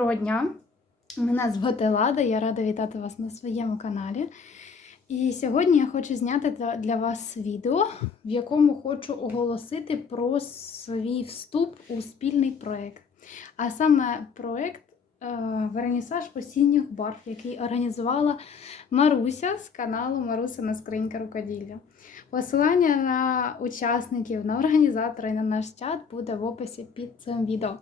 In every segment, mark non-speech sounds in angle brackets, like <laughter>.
Доброго дня! Мене звати Лада, я рада вітати вас на своєму каналі. І сьогодні я хочу зняти для- вас відео, в якому хочу оголосити про свій вступ у спільний проєкт. А саме проєкт е, Вернісаж осінніх барв, який організувала Маруся з каналу Марусина Скринька рукоділля. Посилання на учасників, на організатора і на наш чат буде в описі під цим відео.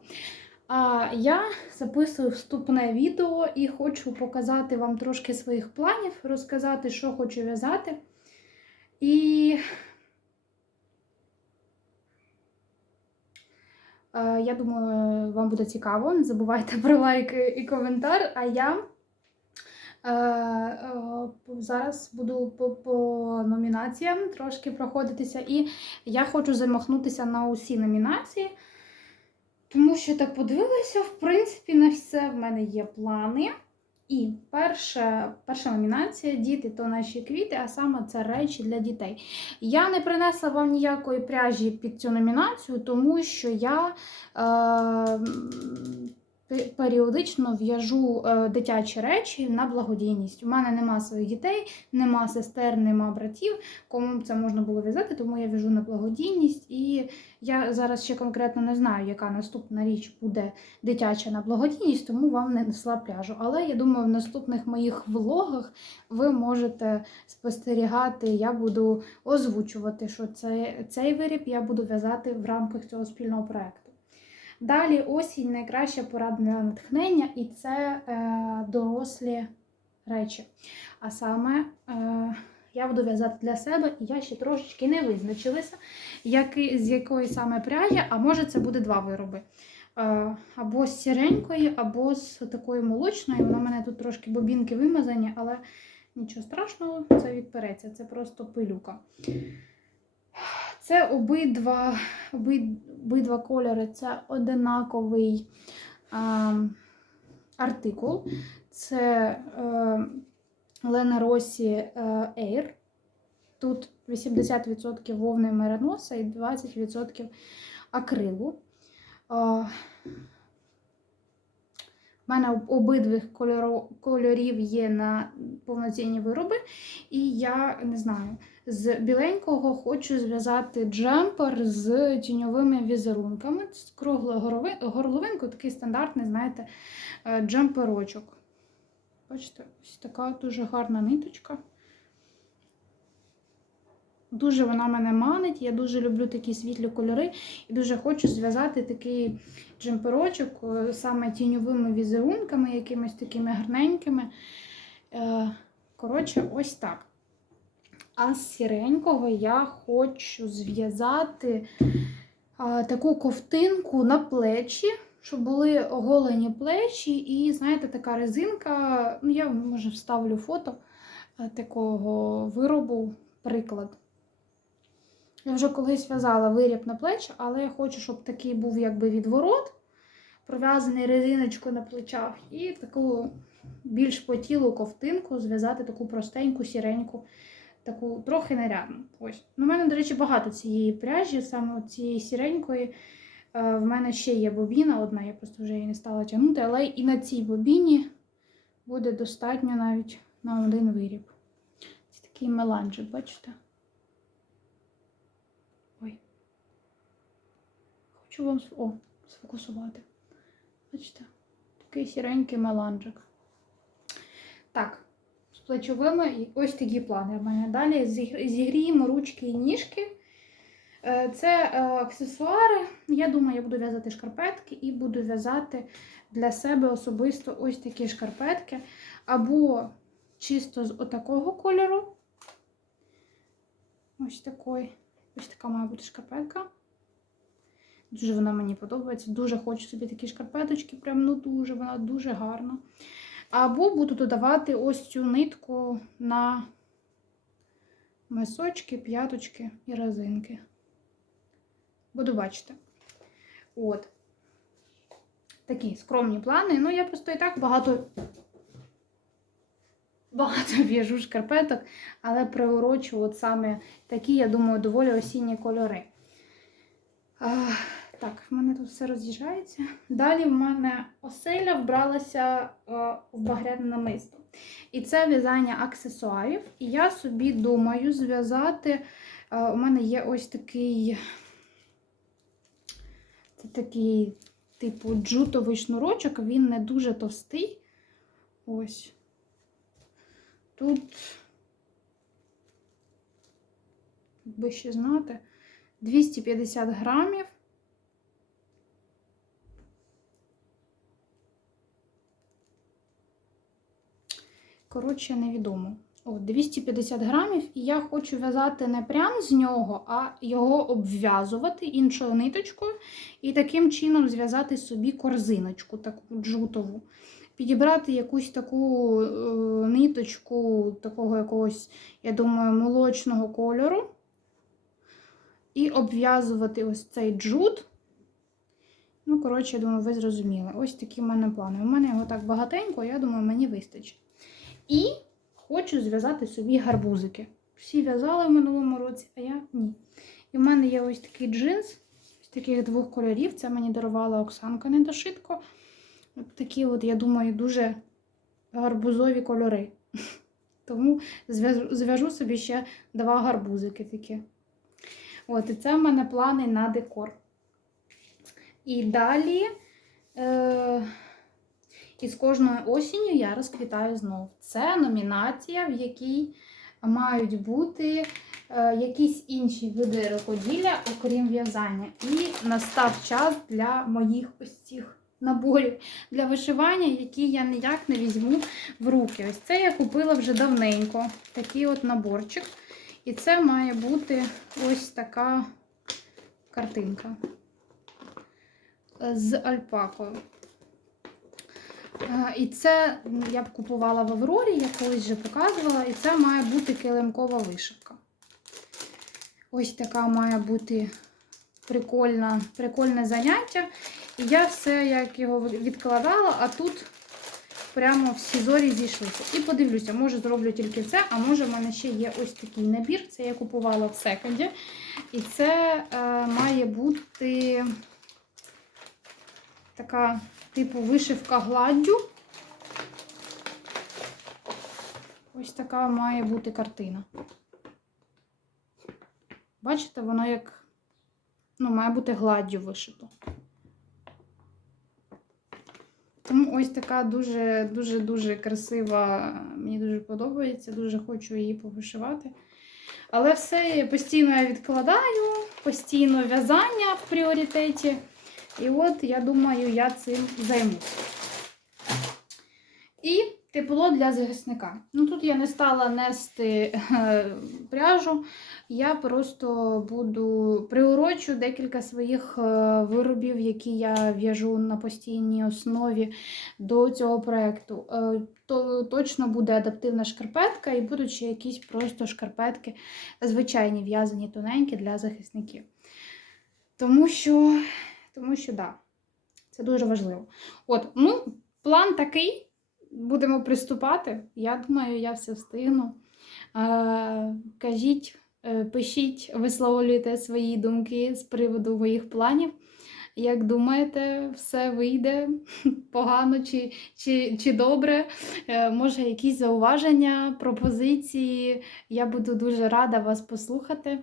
А я записую вступне відео і хочу показати вам трошки своїх планів, розказати, що хочу в'язати. І е, я думаю, вам буде цікаво. Не забувайте про лайк і коментар. А я е, е, зараз буду по, по номінаціям трошки проходитися, і я хочу замахнутися на усі номінації. Тому що так подивилася, в принципі, на все в мене є плани. І перша, перша номінація Діти то наші квіти, а саме це речі для дітей. Я не принесла вам ніякої пряжі під цю номінацію, тому що я е, періодично в'яжу е, дитячі речі на благодійність. У мене нема своїх дітей, нема сестер, нема братів, кому це можна було в'язати, тому я в'яжу на благодійність. І я зараз ще конкретно не знаю, яка наступна річ буде дитяча на благодійність, тому вам не несла пряжу. Але я думаю, в наступних моїх влогах ви можете спостерігати, я буду озвучувати, що це, цей виріб я буду в'язати в рамках цього спільного проєкту. Далі осінь найкраща пора для натхнення, і це е, дорослі речі. А саме е, я буду в'язати для себе, і я ще трошечки не визначилася, який, з якої саме пряжі, а може це буде два вироби. Е, Або з сіренької, або з такої молочної. Вона в мене тут трошки бобінки вимазані, але нічого страшного, це відпереться, це просто пилюка. Це обидва, обид- обидва кольори, це одинаковий е, артикул. Це е, Лена Росі е, Air. Тут 80% вовни мериноса і 20% акрилу. А, в мене обидвих кольоро- кольорів є на повноцінні вироби, і я не знаю, з біленького хочу зв'язати джемпер з тіньовими візерунками. З круглого горловинку такий стандартний, знаєте, е, джемперочок. Бачите, ось така дуже гарна ниточка. Дуже вона мене манить. Я дуже люблю такі світлі кольори і дуже хочу зв'язати такий джемперочок е, саме тіньовими візерунками, якимись такими гарненькими. Е, Коротше, ось так. А з сіренького я хочу зв'язати таку ковтинку на плечі, щоб були оголені плечі, і, знаєте, така резинка. Ну, я може вставлю фото е, такого виробу, приклад. Я вже колись в'язала виріб на плечі, але я хочу, щоб такий був якби відворот, пров'язаний резиночкою на плечах, і таку більш по тілу ковтинку зв'язати таку простеньку, сіреньку, таку трохи нарядну. Ось. Ну, у мене, до речі, багато цієї пряжі, саме цієї сіренької. Е, В мене ще є бобіна одна, я просто вже її не стала тягнути, але і на цій бобіні буде достатньо навіть на один виріб. Це такий меланжик, бачите? Хочу вам о, сфокусувати. Бачите? Такий сіренький меланжик. Так, з плечовими і ось такі плани в мене. Далі зігріємо ручки і ніжки. Е, Це е, аксесуари. Я думаю, я буду в'язати шкарпетки і буду в'язати для себе особисто ось такі шкарпетки. Або чисто з отакого кольору. Ось такий. Ось така має бути шкарпетка. Дуже вона мені подобається. Дуже хочу собі такі шкарпеточки. Прям ну дуже, вона дуже гарна. Або буду додавати ось цю нитку на мисочки, п'яточки і резинки. Буду бачити. От. Такі скромні плани. Ну, я просто і так багато. Багато <laughs> в'яжу шкарпеток, але приурочу от саме такі, я думаю, доволі осінні кольори. А, Так, в мене тут все роз'їжджається. Далі в мене оселя вбралася е, в багряне намисто. І це в'язання аксесуарів. І я собі думаю зв'язати. е, у мене є ось такий. Це такий, типу, джутовий шнурочок, він не дуже товстий. Ось. Тут, би ще знати, 250 грамів. Коротше, невідомо. О, 250 грамів, і я хочу в'язати не прямо з нього, а його обв'язувати іншою ниточкою і таким чином зв'язати собі корзиночку, таку джутову. Підібрати якусь таку е, ниточку, такого якогось, я думаю, молочного кольору. І обв'язувати ось цей джут. Ну, коротше, я думаю, ви зрозуміли. Ось такі в мене плани. У мене його так багатенько, я думаю, мені вистачить. І хочу зв'язати собі гарбузики. Всі в'язали в минулому році, а я ні. І в мене є ось такий джинс, з таких двох кольорів. Це мені дарувала Оксанка Недошитко. От такі, от, я думаю, дуже гарбузові кольори. <laughs> Тому зв'яжу собі ще два гарбузики такі. От, і це в мене плани на декор. І далі. Е- і з кожною осінню я розквітаю знову. Це номінація, в якій мають бути е, якісь інші види рукоділля, окрім в'язання. І настав час для моїх ось цих наборів для вишивання, які я ніяк не візьму в руки. Ось це я купила вже давненько. Такий от наборчик. І це має бути ось така картинка з альпакою. Е, І це я б купувала в Аврорі, я колись вже показувала, і це має бути килимкова вишивка. Ось така має бути прикольна, прикольне заняття. І я все як його відкладала, а тут прямо всі зорі зійшлися. І подивлюся, може зроблю тільки це, а може в мене ще є ось такий набір. Це я купувала в секонді. І це е, має бути така типу вишивка гладдю. Ось така має бути картина. Бачите, воно як, ну, має бути гладдю вишито. Тому ось така дуже-дуже-дуже красива, мені дуже подобається, дуже хочу її повишивати. Але все постійно я відкладаю, постійно в'язання в пріоритеті. І от, я думаю, я цим займусь. І тепло для захисника. Ну, тут я не стала нести е, пряжу, я просто буду приурочу декілька своїх е, виробів, які я в'яжу на постійній основі до цього проєкту. Е, то точно буде адаптивна шкарпетка, і будуть ще якісь просто шкарпетки, звичайні в'язані тоненькі для захисників. Тому що. Тому що, да, це дуже важливо. От, ну, план такий. Будемо приступати. Я думаю, я все встигну. Е, кажіть, е, пишіть, висловлюйте свої думки з приводу моїх планів. Як думаєте, все вийде <laughs> погано чи чи, чи добре? Е, може, якісь зауваження, пропозиції. Я буду дуже рада вас послухати.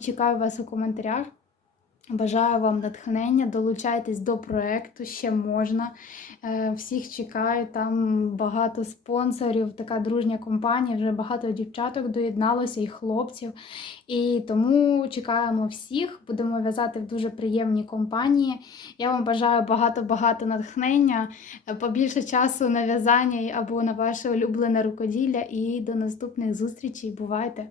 Чекаю вас у коментарях. Бажаю вам натхнення, долучайтесь до проєкту, ще можна. Е, всіх чекаю, там багато спонсорів, така дружня компанія, вже багато дівчаток доєдналося і хлопців. І тому чекаємо всіх, будемо в'язати в дуже приємній компанії. Я вам бажаю багато-багато натхнення, е, побільше часу на в'язання або на ваше улюблене рукоділля. І до наступних зустрічей. Бувайте!